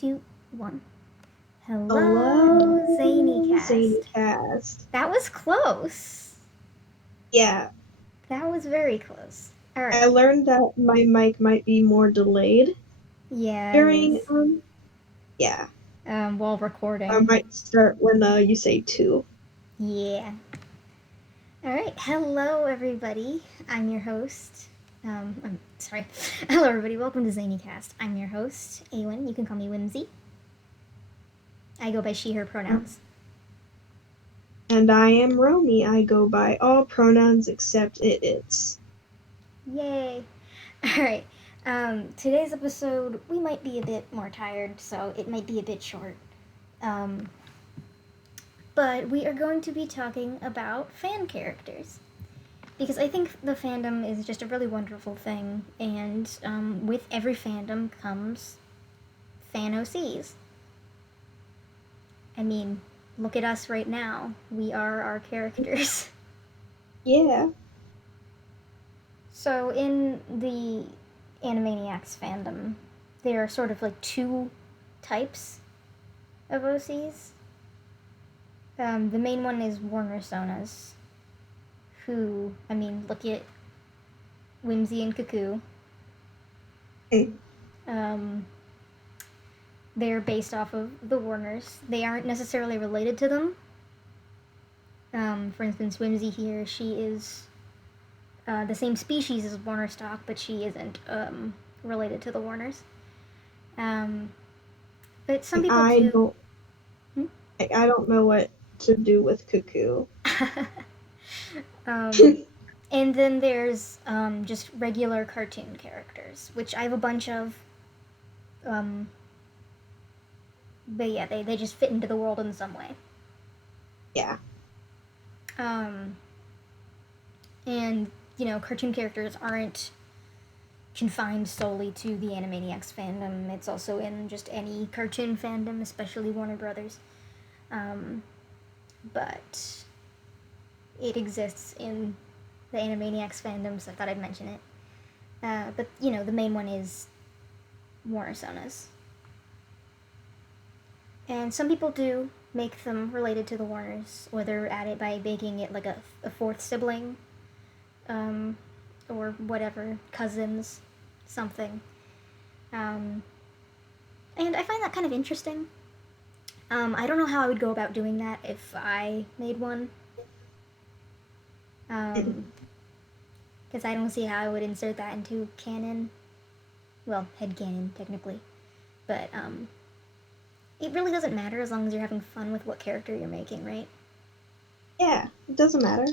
2, 1. Hello, Zanycast. Zanycast. That was close. Yeah, That was very close. I Alright. learned that my mic might be more delayed Yeah, it during, is. yeah. While I recording. might start when you say two. Yeah. Alright. Hello, everybody. I'm your host. I'm sorry. Hello, everybody. Welcome to Zanycast. I'm your host, Eowyn. You can call me Whimsy. I go by she, her pronouns. And I am Romy. I go by all pronouns except it's. Yay. Alright. Today's episode, we might be a bit more tired, so it might be a bit short. But we are going to be talking about fan characters. Because I think the fandom is just a really wonderful thing, and with every fandom comes Fan OCs. I mean, look at us right now. We are our characters. Yeah. So in the Animaniacs fandom, there are sort of like two types of OCs. The main one is Warnersonas, who, I mean, look at Whimsy and Cuckoo. Um, they're based off of the Warners. They aren't necessarily related to them. For instance, Whimsy here, she is the same species as Warner stock, but she isn't related to the Warners. But some people I do. don't, I don't know what to do with Cuckoo. um, and then there's just regular cartoon characters, which I have a bunch of. Um, but yeah, they just fit into the world in some way. Yeah. Um, and, cartoon characters aren't confined solely to the Animaniacs fandom. It's also in just any cartoon fandom, especially Warner Brothers. But it exists in the Animaniacs fandom, so I thought I'd mention it. But, the main one is Warnersonas. And some people do make them related to the Warners, or they're at it by making it like a fourth sibling, or whatever, cousins, something. And I find that kind of interesting. I don't know how I would go about doing that if I made one. Because I don't see how I would insert that into canon. Well, head canon, technically. But, it really doesn't matter as long as you're having fun with what character you're making, right? Yeah, it doesn't matter.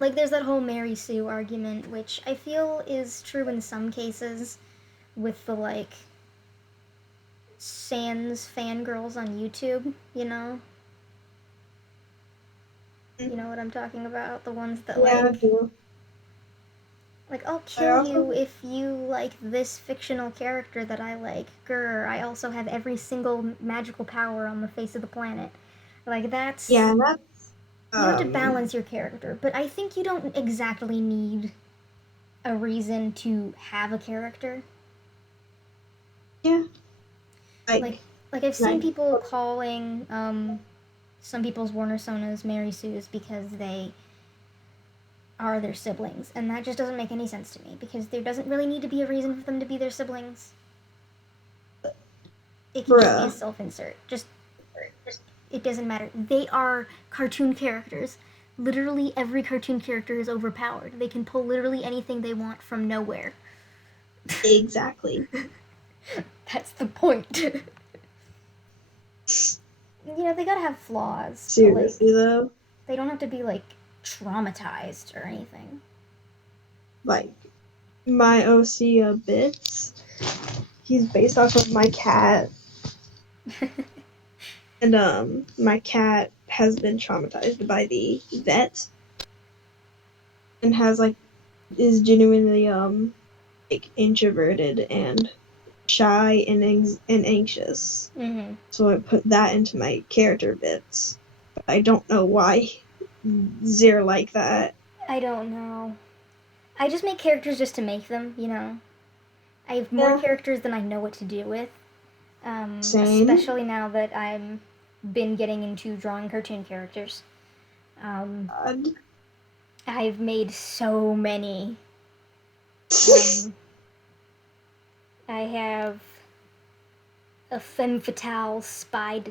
Like, there's that whole Mary Sue argument, which I feel is true in some cases with the, like, Sans fangirls on YouTube, you know? You know what I'm talking about? The ones that, Yeah, I do. I'll I kill you also, if you like this fictional character that I like. Grr, I also have every single magical power on the face of the planet. Like, yeah, that's. and that's, You have to balance your character, but I think you don't exactly need a reason to have a character. yeah, Like, like, like I've seen like, people calling some people's Warnersonas Mary Sue's because they are their siblings, and that just doesn't make any sense to me because there doesn't really need to be a reason for them to be their siblings. It can just be a bruh. self-insert. Just it doesn't matter. They are cartoon characters. Literally every cartoon character is overpowered. They can pull literally anything they want from nowhere. Exactly. That's the point. They gotta have flaws, but like Seriously though, they don't have to be like traumatized or anything. like my OC Bits, he's based off of my cat, and my cat has been traumatized by the vet and has like is genuinely like introverted and shy and anxious. Mm-hmm. So I put that into my character bits. But I don't know why they're like that. I don't know. I just make characters just to make them. I have more Yeah. characters than I know what to do with. Same. Especially now that I'm been getting into drawing cartoon characters. God. I've made so many. Um, I have a femme fatale spy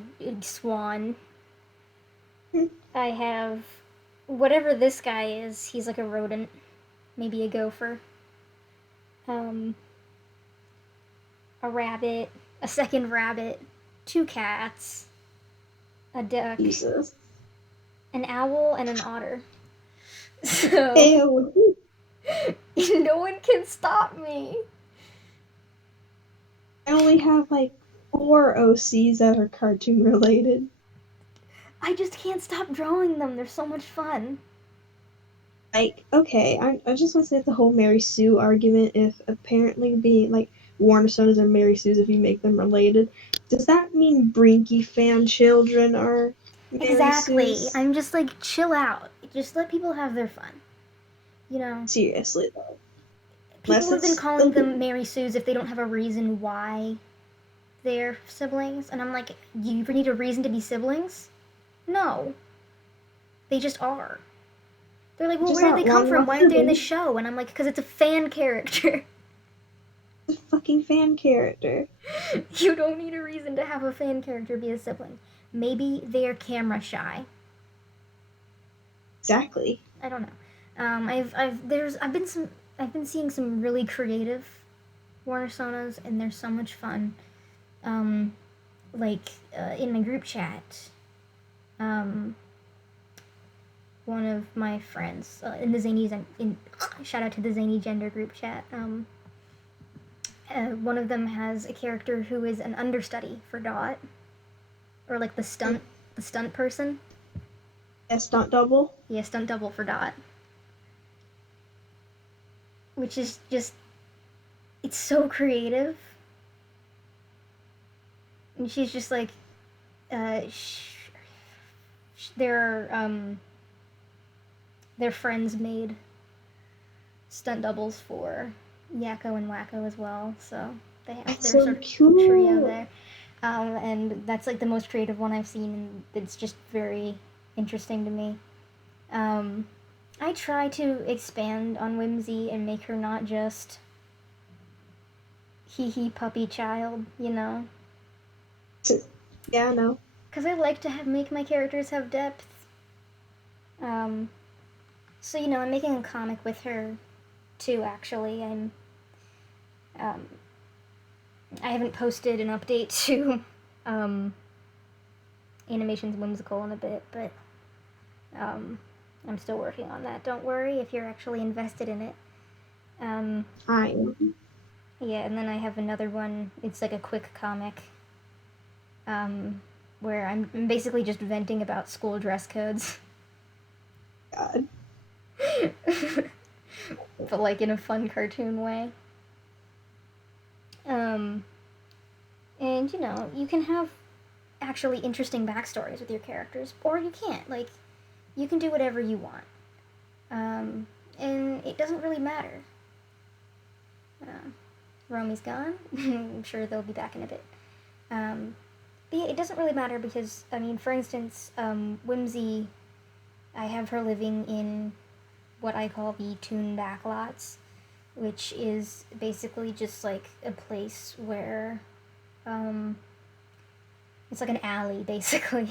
swan. I have whatever this guy is. He's like a rodent, maybe a gopher. Um, a rabbit, a second rabbit, 2 cats, a duck, Jesus. an owl, and an otter. So Ew. no one can stop me. I only have like 4 OCs that are cartoon related. I just can't stop drawing them. They're so much fun. Like, okay, I just want to say the whole Mary Sue argument. If apparently being like Warnersonas and Mary Sue's, if you make them related, does that mean Brinky fan children are Mary Exactly. Sue's? I'm just like, chill out. Just let people have their fun. You know, Seriously though, unless people have been it's calling them Mary Sue's if they don't have a reason why they're siblings. And I'm like, you need a reason to be siblings? No. They just are. They're like, well, just where did not they come long from? enough Why aren't they in the siblings. show? And I'm like, because it's a fan character. It's a fucking fan character. You don't need a reason to have a fan character be a sibling. Maybe they're camera shy. Exactly. I don't know. I've been seeing some really creative Warnersonas, and they're so much fun. Um, in my group chat, um, one of my friends in the shout out to the Zany Gender group chat. One of them has a character who is an understudy for Dot, or like the stunt person. Yeah, stunt double. Yeah, stunt double for Dot, which is just it's so creative. And she's just like, their friends made stunt doubles for Yakko and Wacko as well, so they have That's their so sort of trio cute. there. And that's like the most creative one I've seen, and it's just very interesting to me. I try to expand on Whimsy and make her not just hee hee puppy child, you know? Yeah, no. Because I like to make my characters have depth. Um, so, I'm making a comic with her too, actually. Um, I haven't posted an update to Animations Whimsical in a bit, but I'm still working on that. Don't worry if you're actually invested in it. I am. Yeah, and then I have another one. It's like a quick comic where I'm basically just venting about school dress codes. God. But like in a fun cartoon way. And you can have actually interesting backstories with your characters, or you can't. Like, you can do whatever you want. And it doesn't really matter. Romy's gone. I'm sure they'll be back in a bit. But yeah, it doesn't really matter because, for instance, Whimsy, I have her living in what I call the Toon Backlots, which is basically just like a place where, it's like an alley, basically,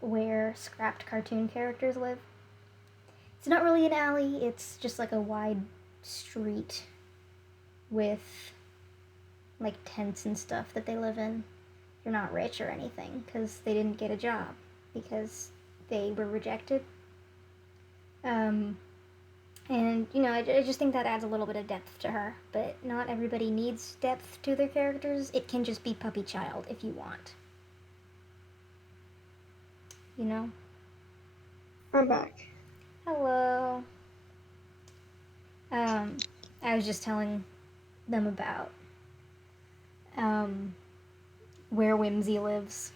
where scrapped cartoon characters live. It's not really an alley, it's just like a wide street with like tents and stuff that they live in. They're not rich or anything because they didn't get a job because they were rejected. And I just think that adds a little bit of depth to her, but not everybody needs depth to their characters. It can just be puppy child if you want. You know? I'm back. Hello. I was just telling them about where Whimsy lives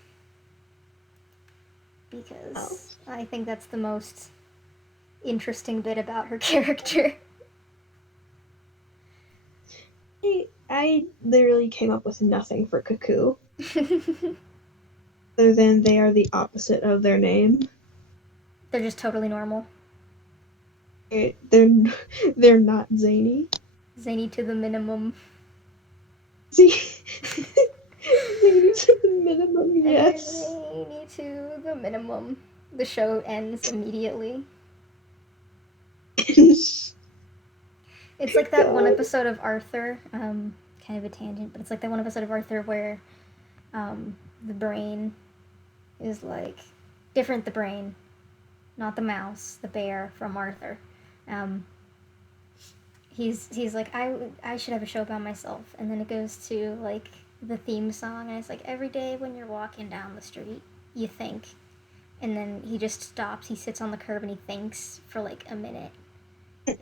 because I think that's the most interesting bit about her character. I literally came up with nothing for cuckoo, other than they are the opposite of their name. They're just totally normal. They're they're not zany. Zany to the minimum. See, zany to the minimum. And they're Yes. zany to the minimum. The show ends immediately. It's like that one episode of Arthur, kind of a tangent, but it's like that one episode of Arthur where the brain is like different. The brain, not the mouse, the bear from Arthur. He's like I should have a show about myself, and then it goes to like the theme song, and it's like every day when you're walking down the street, you think, and then he just stops. He sits on the curb and he thinks for like a minute,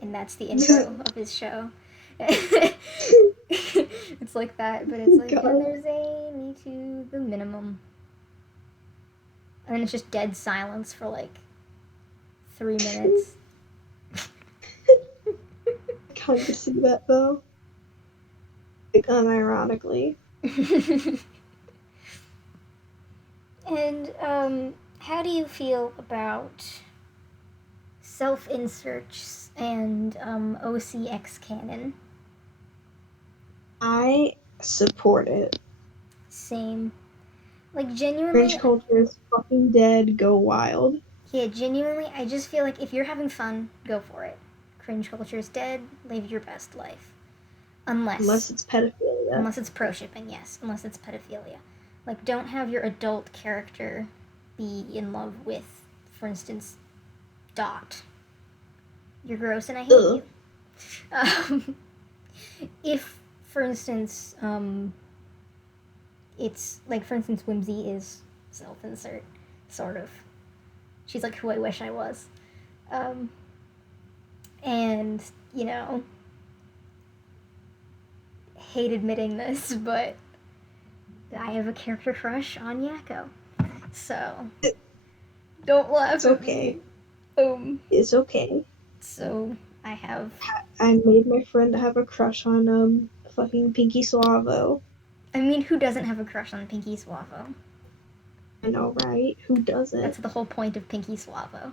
and that's the intro of his show. It's like that, but it's like, God. and there's zany to the minimum. And then it's just dead silence for like 3 minutes. I kind of see that though. Like, unironically. And how do you feel about self-inserts and OCX canon? I support it. Same. Like, genuinely... Cringe culture is fucking dead. Go wild. Yeah, genuinely, I just feel like if you're having fun, go for it. Cringe culture is dead. Live your best life. Unless it's pedophilia. Unless it's pro-shipping, yes. Unless it's pedophilia. Like, don't have your adult character be in love with, for instance, Dot. You're gross and I hate you. If, for instance, it's, like, for instance, Whimsy is self-insert, sort of. She's like who I wish I was. And, you know, hate admitting this, but I have a character crush on Yakko. So, don't laugh It's at okay. me. It's okay. So, I made my friend have a crush on fucking Pinky Suavo. I mean, who doesn't have a crush on Pinky Suavo? I know, right? Who doesn't? That's the whole point of Pinky Suavo.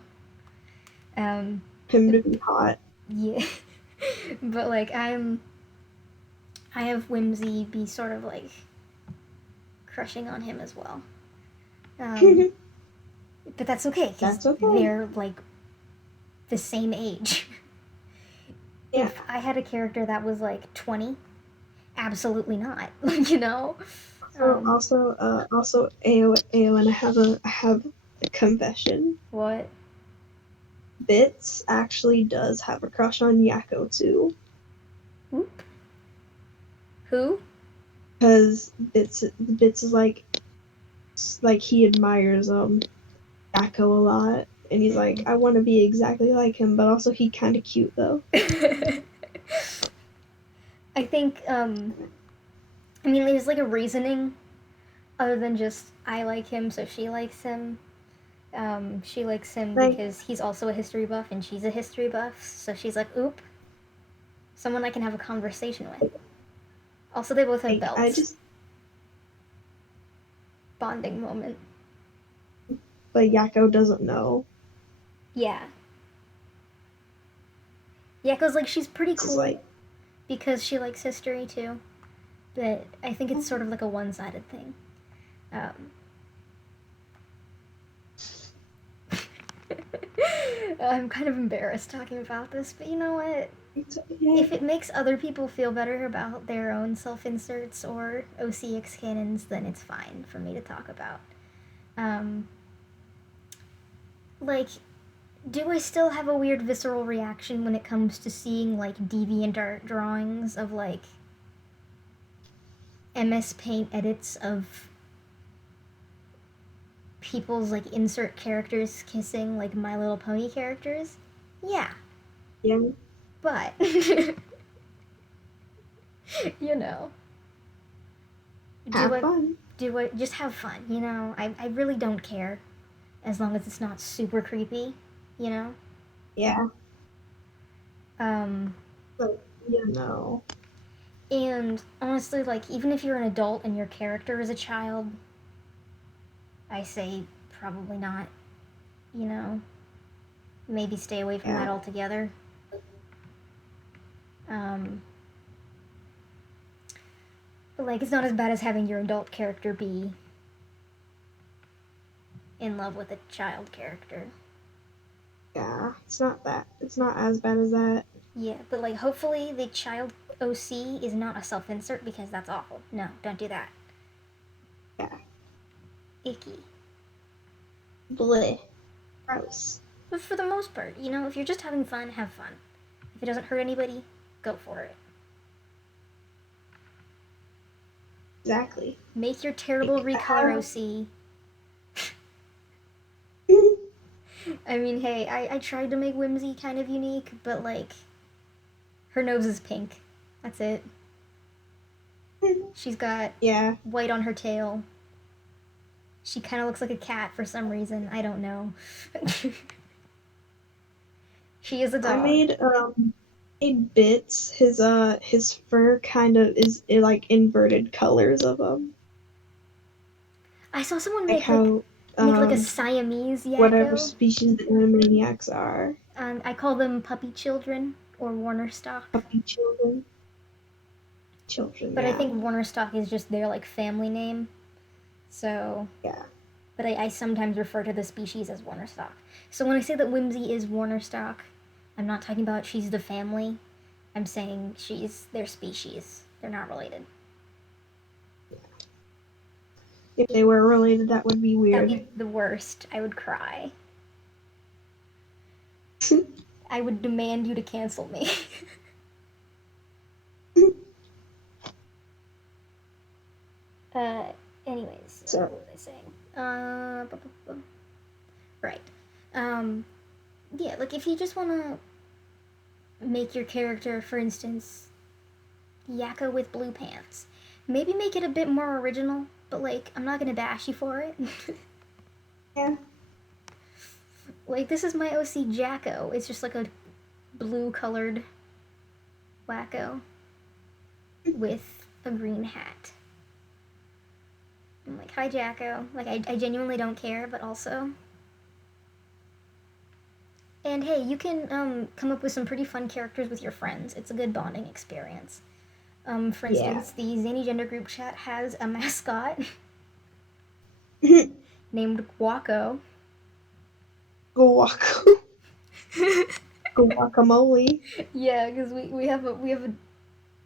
Him to be hot. Yeah. But, like, I have Whimsy be sort of, like, crushing on him as well. But that's okay, because they're, like, the same age. Yeah. If I had a character that was, like, 20, absolutely not. You know? Also, Eowyn, I have a confession. What? Bits actually does have a crush on Yakko, too. Oop. Who? Because Bits is like he admires Yakko a lot, and he's like, I want to be exactly like him, but also he kind of cute though. I think I mean there's like a reasoning other than just I like him so she likes him. She likes him because he's also a history buff and she's a history buff, so she's like, oop, someone I can have a conversation with. Also, they both have belts. Bonding moment. But Yakko doesn't know. Yeah. Yakko's like, she's pretty cool because she likes history too. But I think it's sort of like a one-sided thing. I'm kind of embarrassed talking about this, but you know what? If it makes other people feel better about their own self-inserts or OCX canons, then it's fine for me to talk about. Like, do I still have a weird visceral reaction when it comes to seeing, like, deviant art drawings of, like, MS Paint edits of people's, like, insert characters kissing, like, My Little Pony characters? Yeah. Yeah. But, you know. Have fun. Do I just have fun, you know? I really don't care. As long as it's not super creepy, you know? Yeah. But, you know. And honestly, like, even if you're an adult and your character is a child, I say probably not, you know, maybe stay away from that Yeah. altogether. Um, but, like, it's not as bad as having your adult character be in love with a child character. Yeah. It's not as bad as that. Yeah, but, like, hopefully the child OC is not a self insert because that's awful. No, don't do that. Yeah. Icky. Bleh. Gross. But for the most part, you know, if you're just having fun, have fun. If it doesn't hurt anybody, go for it. Exactly. Make your terrible recolor OC. I mean, hey, I tried to make Whimsy kind of unique, but, like, her nose is pink. That's it. She's got Yeah. white on her tail. She kind of looks like a cat for some reason. I don't know. She is a I dog. made Bits. His fur kind of is like inverted colors of I saw someone like make like how a Siamese whatever Yakko. species the Animaniacs are. I call them puppy children or Warner stock. Puppy children. Children, But I yeah. think Warner stock is just their like family name. So, Yeah. but I sometimes refer to the species as Warner stock. So when I say that Whimsy is Warner stock, I'm not talking about she's the family. I'm saying she's their species. They're not related. If they were related, that would be That would weird. be the worst. I would cry. I would demand you to cancel me. uh, anyways, So, what was I saying? Right. Um, yeah, like if you just want to make your character, for instance, Yakko with blue pants, maybe make it a bit more original, but like, I'm not gonna bash you for it. yeah. Like, this is my OC Jacko. It's just like a blue colored wacko with a green hat. I'm like, hi, Jacko. Like, I genuinely don't care, but also. And hey, you can come up with some pretty fun characters with your friends. It's a good bonding experience. For Yeah. instance, the Zany Gender group chat has a mascot named Guaco. Guac. Guacamole. Yeah, because we have a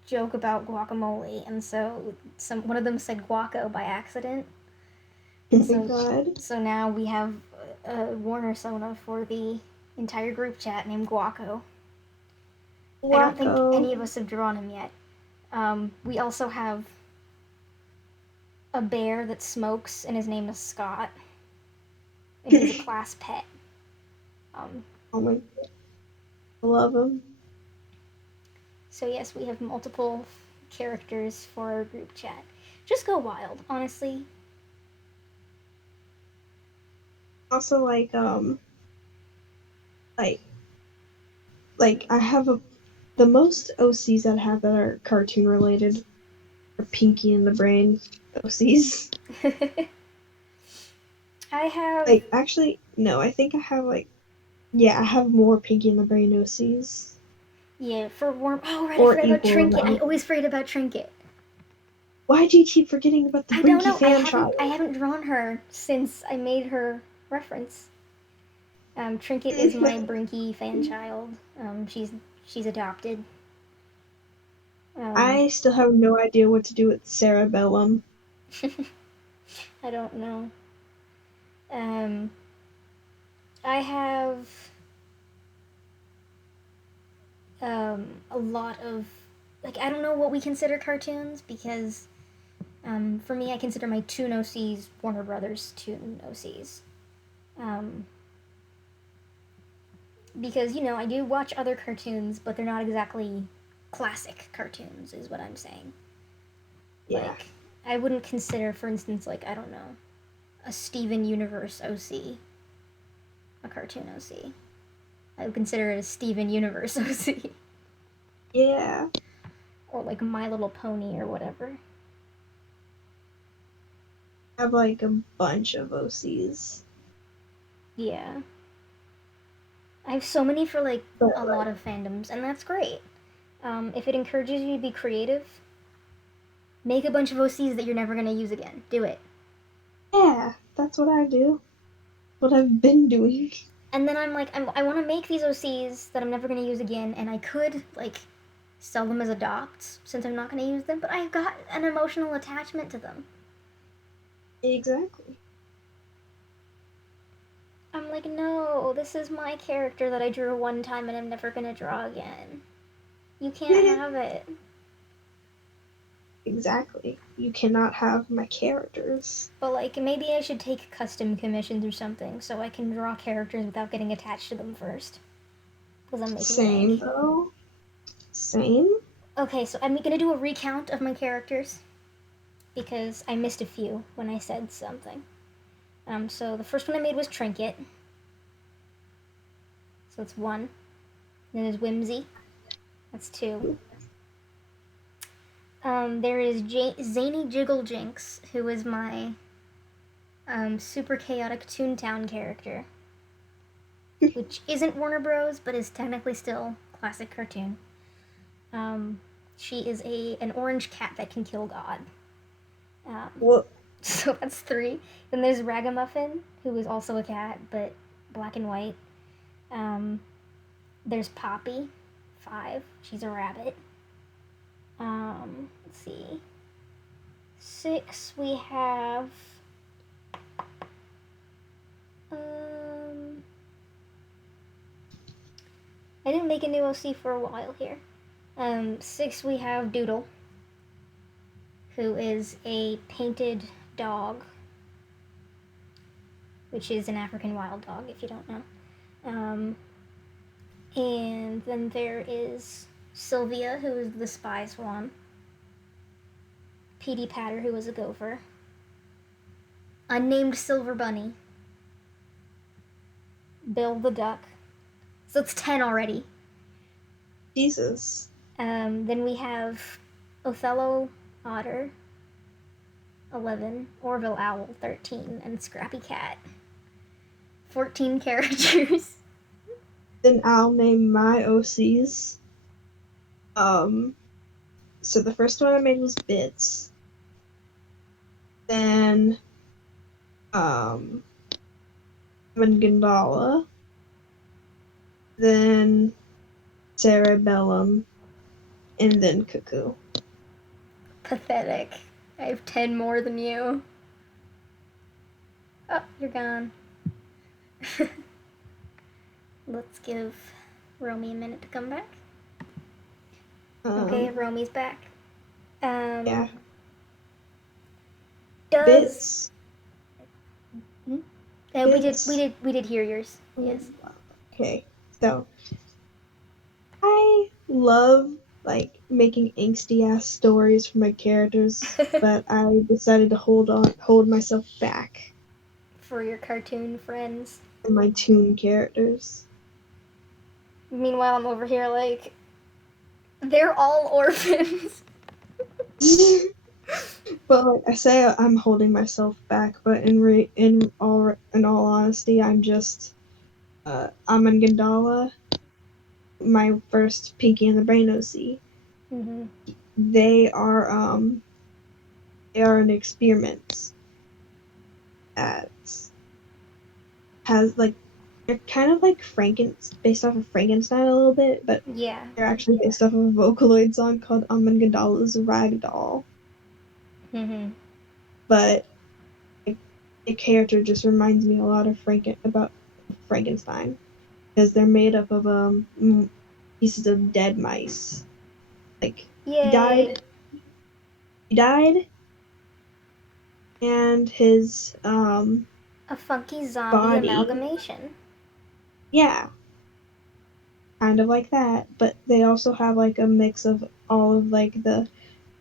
joke about guacamole, and so one of them said guaco by accident, Oh and my so god. now we have a Warnersona for the entire group chat named Guaco. I don't think Guaco. any of us have drawn him yet. We also have a bear that smokes, and his name is Scott, and he's a class pet. Oh my god. I love him. So yes, we have multiple characters for our group chat. Just go wild, honestly. Also like I have the most OCs that I have that are cartoon related are Pinky and the Brain OCs. I have Like actually no, I think I have I have more Pinky and the Brain OCs. yeah for warm. Oh right, I Or forgot about equal Trinket. I amount. always forget about Trinket. Why do you keep forgetting about the I don't Brinky know. fan child? I haven't drawn her since I made her reference. Trinket is my Brinky fan child. She's adopted. Um, I still have no idea what to do with Cerebellum. I don't know. Um, I have a lot of like I don't know what we consider cartoons because for me I consider my Toon OCs Warner Brothers Toon OCs. Um, because you know I do watch other cartoons, but they're not exactly classic cartoons, is what I'm saying. Yeah. Like I wouldn't consider, for instance, like I don't know, a Steven Universe OC a cartoon OC. I would consider it a Steven Universe OC. Yeah. or like My Little Pony or whatever. I have like a bunch of OCs. Yeah. I have so many for like But a lot of fandoms, and that's great. If it encourages you to be creative, make a bunch of OCs that you're never gonna use again. Do it. yeah, that's what I do. What I've been doing. And then I'm like, I want to make these OCs that I'm never gonna use again, and I could like sell them as adopts since I'm not gonna use them, but I've got an emotional attachment to them. Exactly. I'm like, no, this is my character that I drew one time and I'm never gonna draw again. You can't have it. Exactly. You cannot have my characters. But like, maybe I should take custom commissions or something so I can draw characters without getting attached to them first. Because I'm making Same bank. though. Same. Okay, so I'm gonna do a recount of my characters because I missed a few when I said something. So the first one I made was Trinket. So that's one. Then there's Whimsy. That's two. There is Zany Jiggle Jinx, who is my super chaotic Toontown character, which isn't Warner Bros. But is technically still classic cartoon. She is an orange cat that can kill God. What? So that's three. Then there's Ragamuffin, who is also a cat, but black and white. There's Poppy, 5. She's a rabbit. Let's see. 6, we have. I didn't make a new OC for a while here. 6, we have Doodle, who is a painted dog, which is an African wild dog, if you don't know. And then there is Sylvia, who is the spy swan. Petey Patter, who is a gopher. Unnamed Silver Bunny. Bill the duck. So it's 10 already. Jesus. Then we have Othello Otter, 11. Orville Owl, 13. And Scrappy Cat, 14 characters. Then I'll name my OCs. So the first one I made was Bits. Then, Gandala. Then Cerebellum. And then Cuckoo. Pathetic. I have 10 more than you. Oh, you're gone. Let's give Romy a minute to come back. Okay, Romy's back. Yeah. Does Bits. Bits. We did hear yours. Yes. Okay. So I love like making angsty ass stories for my characters, but I decided to hold myself back For your cartoon friends. for my toon characters. Meanwhile, I'm over here like, they're all orphans. But like I say, I'm holding myself back. But in all honesty, I'm just Amangandala, my first Pinky and the Brain OC. Mm-hmm. They are an experiment that has like they're kind of like based off of Frankenstein a little bit, but Yeah. they're actually based off of a Vocaloid song called Amangandala's Ragdoll. Mm-hmm. But the character just reminds me a lot of about Frankenstein because they're made up of pieces of dead mice. Like Yay. he died, and his A funky zombie body, amalgamation. yeah, kind of like that. But they also have like a mix of all of like the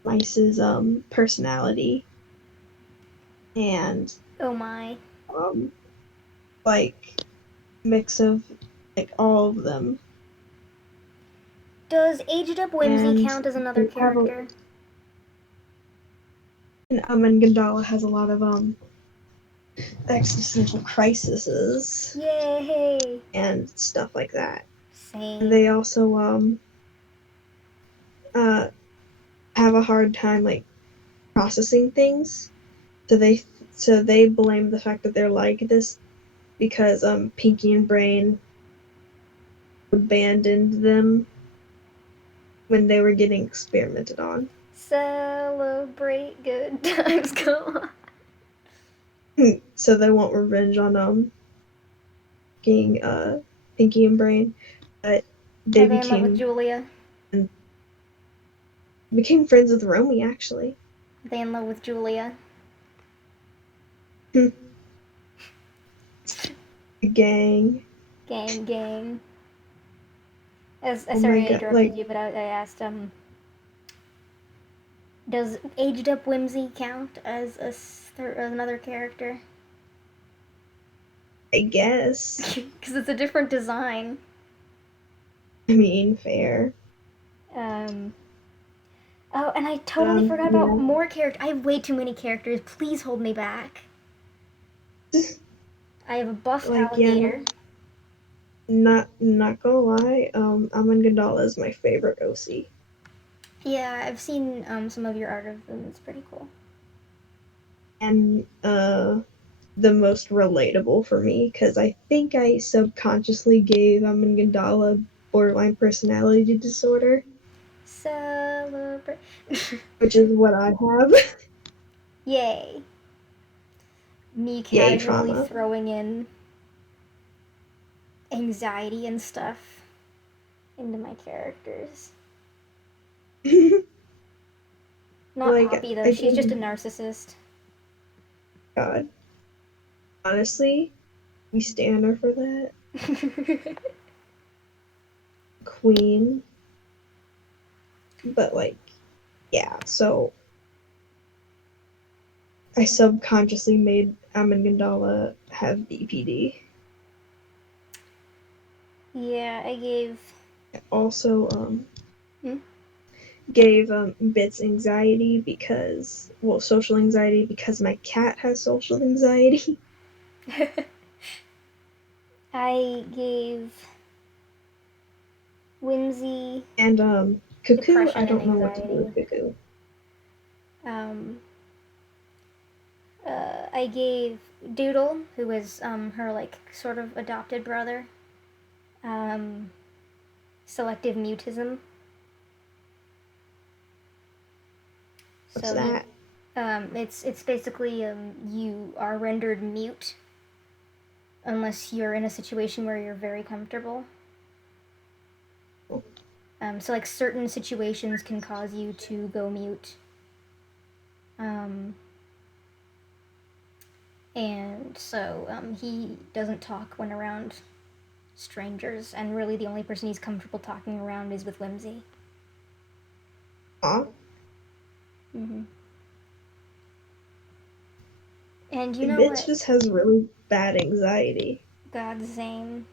mice's personality and Oh my. like mix of like all of them. Does Aged Up Whimsy And count as another they have character? and Amangandala has a lot of existential crises Yay! and stuff like that. And Same. they also uh have a hard time like processing things. So they blame the fact that they're like this because Pinky and Brain abandoned them when they were getting experimented on. Celebrate good times, go on. So they want revenge on getting Pinky and Brain, but Are they they in love with Julia? became friends with Romy actually. Are they in love with Julia? Gang. Gang, gang. Oh my Sorry I god, interrupted like you, but I asked, does Aged Up Whimsy count as another character? I guess. Because it's a different design. I mean, fair. Um, oh, and I totally forgot about Yeah. more characters. I have way too many characters. Please hold me back. I have a buff Like yeah, alligator. not gonna lie, Amangandala is my favorite OC. Yeah, I've seen some of your art of them. It's pretty cool. And the most relatable for me because I think I subconsciously gave Amangandala borderline personality disorder, Celebrate. which is what I have. Yay. Me Yay, casually trauma. throwing in anxiety and stuff into my characters. Not Like Poppy, though. I She's just a told narcissist. God, honestly, we stand her for that. Queen. But like, yeah, so I subconsciously made Amangandala have BPD. Yeah, I gave. Also, Hmm? gave Bits anxiety because, well, social anxiety because my cat has social anxiety. I gave Whimsy And Cuckoo, I depression and don't know what to do anxiety. with Cuckoo. Um, I gave Doodle, who is her like sort of adopted brother, um, selective mutism. What's So that? it's basically you are rendered mute unless you're in a situation where you're very comfortable. So like certain situations can cause you to go mute. Um, and so he doesn't talk when around strangers, and really the only person he's comfortable talking around is with Whimsy. Aw, Mm-hmm. And you know Bits what? just has really bad anxiety. God's same.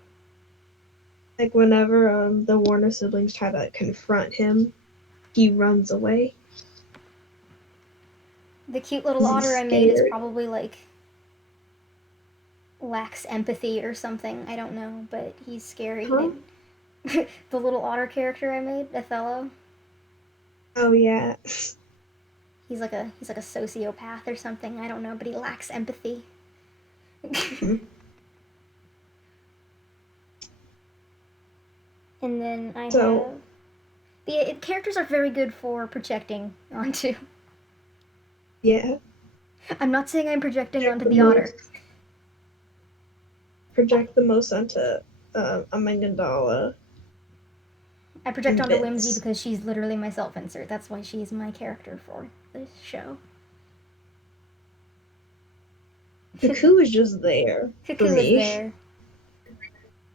Like whenever the Warner siblings try to confront him, he runs away. The cute little 'Cause he's otter I made is scared. probably like lacks empathy or something. I don't know, but he's Huh? scary. The little otter character I made, Othello. Oh yeah. He's like a sociopath or something. I don't know, but he lacks empathy. And then I So have the characters are very good for projecting onto. yeah, I'm not saying I'm projecting project onto the the otter. most project the most onto Amangandala I project and onto Whimsy Bits. because she's literally my self-insert. That's why she's my character for this show. Cuckoo is just there for Cuckoo is me there.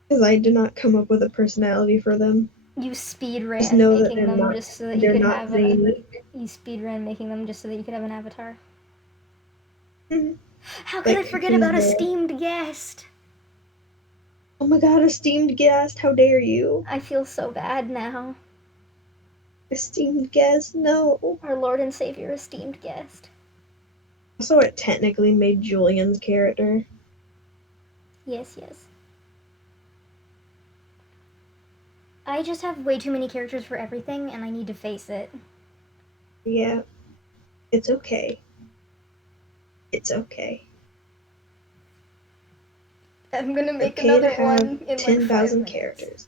because I did not come up with a personality for them. You speed Just ran know that making them just so that you they're could not have a. zany. You speed ran making them just so that you could have an avatar. Mhm. How could I Like forget Cuckoo's about the esteemed guest? oh my god, esteemed guest, how dare you? I feel so bad now. Esteemed guest, no. Our Lord and Savior, esteemed guest. Also, it technically made Julian's character. Yes, yes. I just have way too many characters for everything, and I need to face it. Yeah, it's okay. It's okay. I'm gonna It's make okay to another have one in like 5 10,000 minutes. characters.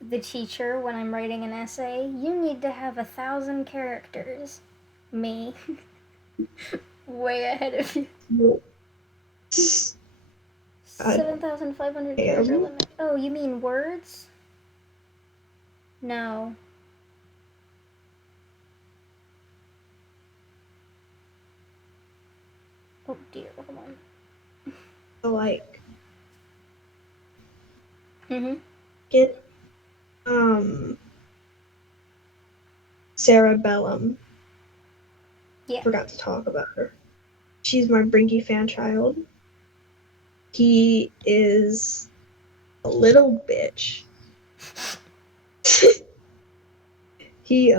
The teacher, when I'm writing an essay, you need to have 1,000 characters. Me. Way ahead of you. No. 7,500 character limit. Oh, you mean words? No. Oh dear, hold on. So, like, Get Cerebellum. Yeah. Forgot to talk about her. She's my Brinky fan child. He is a little bitch. He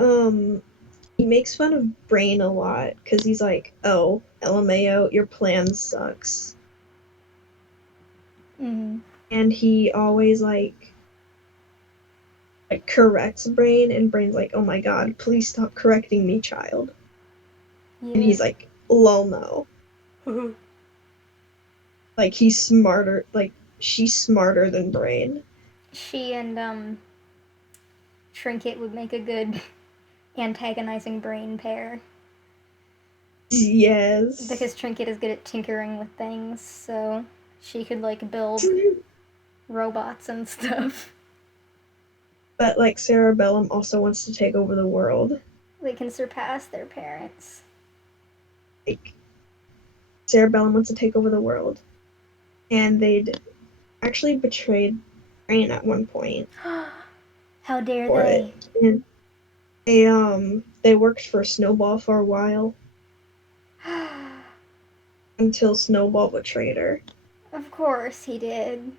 makes fun of Brain a lot because he's like, "Oh, LMAO, your plan sucks." And he always like corrects Brain, and Brain's like, "Oh my god, please stop correcting me, child." Yeah. And he's like, "Lol, no." Like he's smarter. Like she's smarter than Brain. She and Trinket would make a good antagonizing Brain pair. Yes. Because Trinket is good at tinkering with things, so she could like build robots and stuff. But like Cerebellum also wants to take over the world. They can surpass their parents. Like Cerebellum wants to take over the world. And they'd actually betrayed Brain at one point. How dare they? And they worked for Snowball for a while. Until Snowball betrayed her. Of course he did.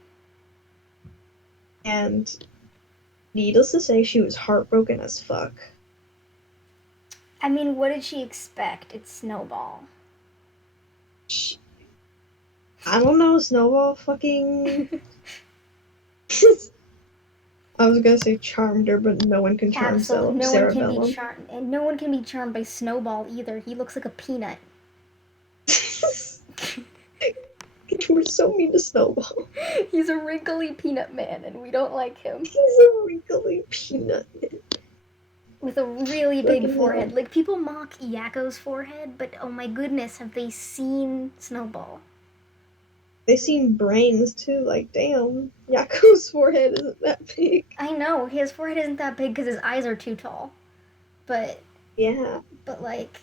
And needless to say, she was heartbroken as fuck. I mean, what did she expect? It's Snowball. I don't know, Snowball fucking... I was gonna say charmed her, but no one can charm Absolutely, Cerebellum. No one can be charmed by Snowball either. He looks like a peanut. You were so mean to Snowball. He's a wrinkly peanut man, and we don't like him. He's a wrinkly peanut man. With a really big forehead. Like, people mock Yakko's forehead, but oh my goodness, have they seen Snowball? They've seen Brains too, like, damn, Yakko's forehead isn't that big. I know, his forehead isn't that big because his eyes are too tall. But... yeah. But, like...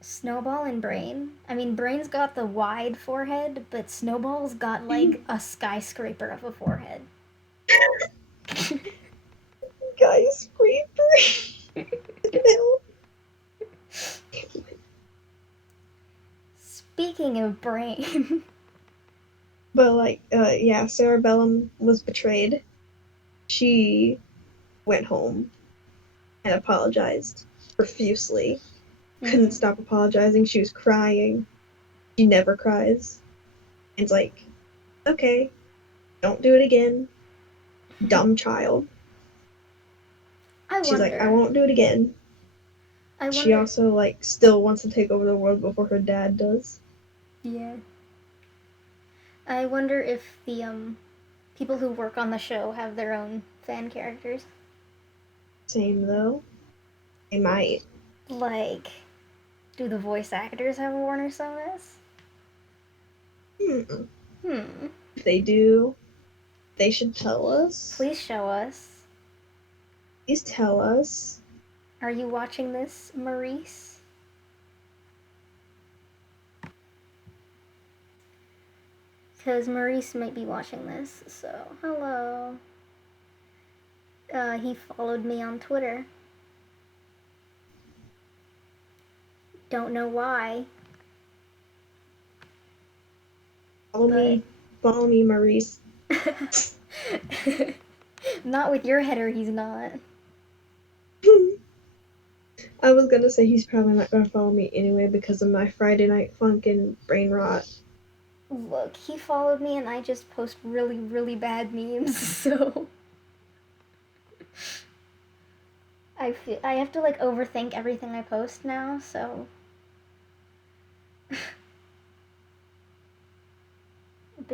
Snowball and Brain? I mean, Brain's got the wide forehead, but Snowball's got, like, a skyscraper of a forehead. Skyscraper? No. Speaking of Brain... But, like, yeah, Cerebellum was betrayed. She went home and apologized profusely. Couldn't stop apologizing. She was crying. She never cries. And it's like, okay, don't do it again. Dumb child. She's like, I won't do it again. She also, like, still wants to take over the world before her dad does. Yeah. I wonder if the people who work on the show have their own fan characters. Same though. They might. Like, do the voice actors have Warnersonas? If they do, they should tell us. Please show us. Please tell us. Are you watching this, Maurice? Because Maurice might be watching this, so hello. He followed me on Twitter. Don't know why. Follow me, Maurice. Not with your header, he's not. I was gonna say he's probably not gonna follow me anyway because of my Friday Night Funk and brain rot. Look, he followed me and I just post really, really bad memes, so I have to like overthink everything I post now, so but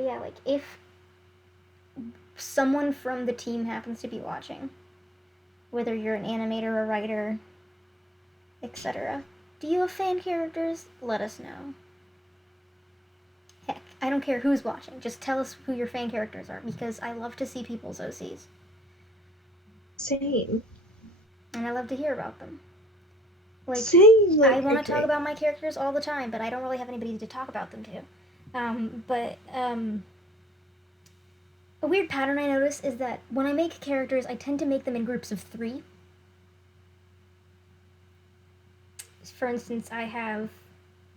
yeah, like if someone from the team happens to be watching, whether you're an animator, a writer, etc., do you have fan characters? Let us know. Heck, I don't care who's watching. Just tell us who your fan characters are because I love to see people's OCs. Same. And I love to hear about them. Like, Same. I Like, want to okay. talk about my characters all the time, but I don't really have anybody to talk about them to. A weird pattern I notice is that when I make characters, I tend to make them in groups of 3. For instance, I have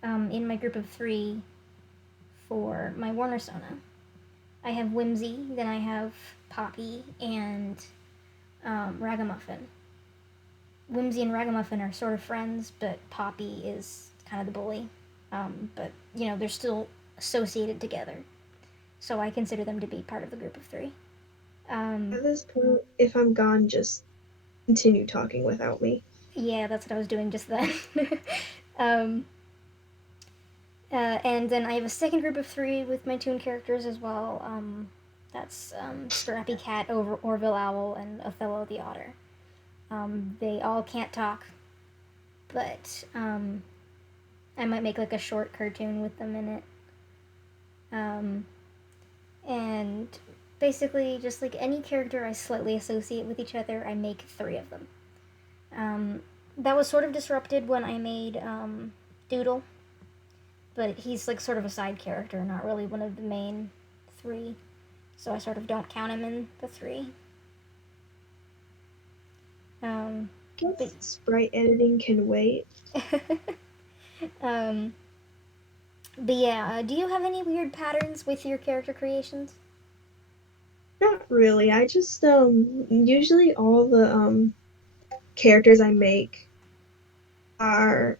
in my group of 3 for my Warnersona, I have Whimsy, then I have Poppy, and Ragamuffin. Whimsy and Ragamuffin are sort of friends, but Poppy is kind of the bully. But, you know, they're still associated together. So I consider them to be part of the group of 3. At this point, if I'm gone, just continue talking without me. Yeah, that's what I was doing just then. um, and then I have a second group of 3 with my toon characters as well. That's Scrappy Cat, Orville Owl, and Othello the Otter. They all can't talk, but I might make like a short cartoon with them in it. And basically, just like any character I slightly associate with each other, I make 3 of them. That was sort of disrupted when I made Doodle, but he's like sort of a side character, not really one of the main 3, so I sort of don't count him in the 3. Guess sprite editing can wait. But yeah, do you have any weird patterns with your character creations? Not really. I just usually all the characters I make are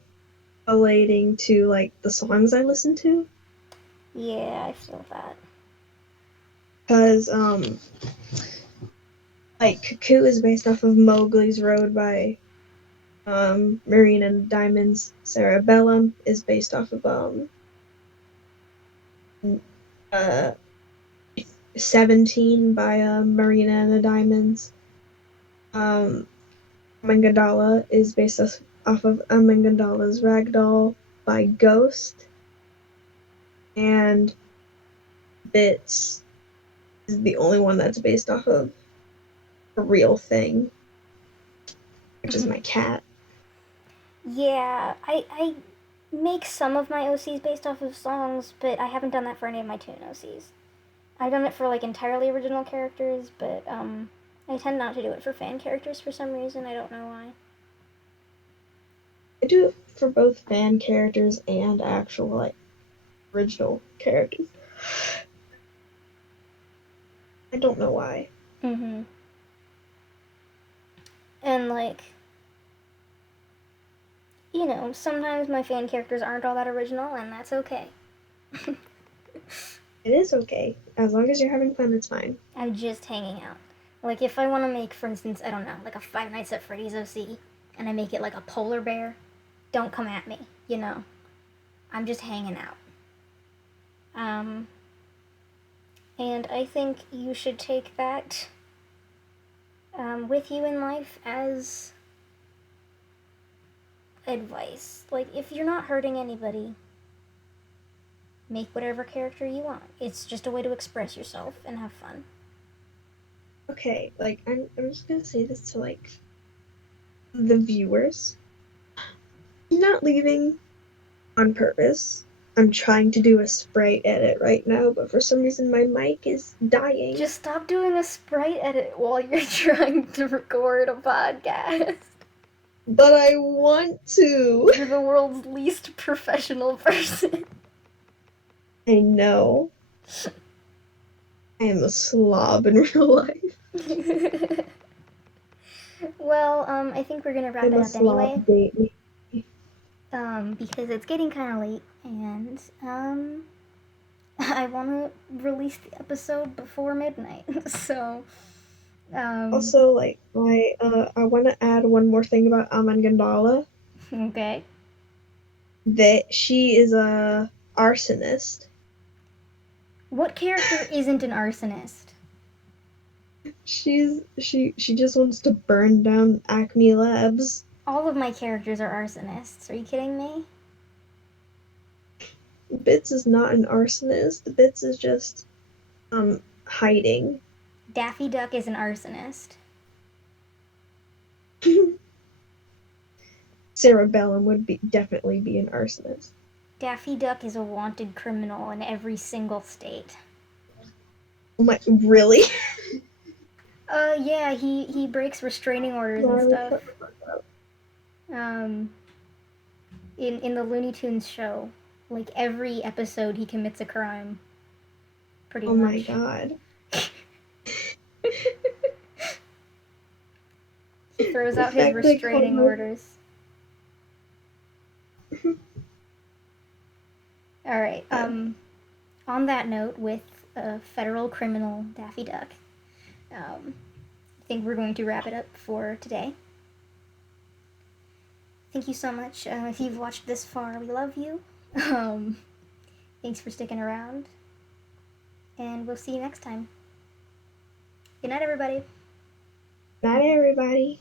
relating to like the songs I listen to. Yeah, I feel that. Because like Cuckoo is based off of Mowgli's Road by Marina and Diamonds. Cerebellum is based off of uh 17 by Marina and the Diamonds. Amangandala is based off of Amangandala's Ragdoll by Ghost. And Bits is the only one that's based off of a real thing, which is my cat. Yeah, I make some of my OCs based off of songs, but I haven't done that for any of my toon OCs. I've done it for like entirely original characters, but I tend not to do it for fan characters for some reason. I don't know why. I do it for both fan characters and actual like original characters. I don't know why. Mm-hmm. And like, you know, sometimes my fan characters aren't all that original, and that's okay. It is okay. As long as you're having fun, it's fine. I'm just hanging out. Like, if I want to make, for instance, I don't know, like a Five Nights at Freddy's OC, and I make it like a polar bear, don't come at me, you know? I'm just hanging out. And I think you should take that with you in life as advice. Like, if you're not hurting anybody, make whatever character you want. It's just a way to express yourself and have fun. Okay, like I'm just gonna say this to like the viewers. I'm not leaving on purpose. I'm trying to do a sprite edit right now, but for some reason my mic is dying. Just stop doing a sprite edit while you're trying to record a podcast. But I want to. You're the world's least professional person. I know. I am a slob in real life. Well, I think we're gonna wrap I'm it a up anyway. slob, date me. Because it's getting kind of late, and I want to release the episode before midnight. So, um, Also, like, I want to add one more thing about Amangandala, okay. that she is a arsonist. What character isn't an arsonist? She just wants to burn down Acme Labs. All of my characters are arsonists. Are you kidding me? Bits is not an arsonist. Bits is just hiding. Daffy Duck is an arsonist. Cerebellum would be definitely be an arsonist. Daffy Duck is a wanted criminal in every single state. Oh my, really? Yeah, he breaks restraining orders and Riley, stuff. shut the fuck up. Um, in the Looney Tunes show, like every episode, he commits a crime. Pretty Oh my much. god. He throws The out his fact they call restraining orders. All right. On that note, with federal criminal Daffy Duck, I think we're going to wrap it up for today. Thank you so much. If you've watched this far, we love you. Thanks for sticking around, and we'll see you next time. Good night, everybody. Not everybody.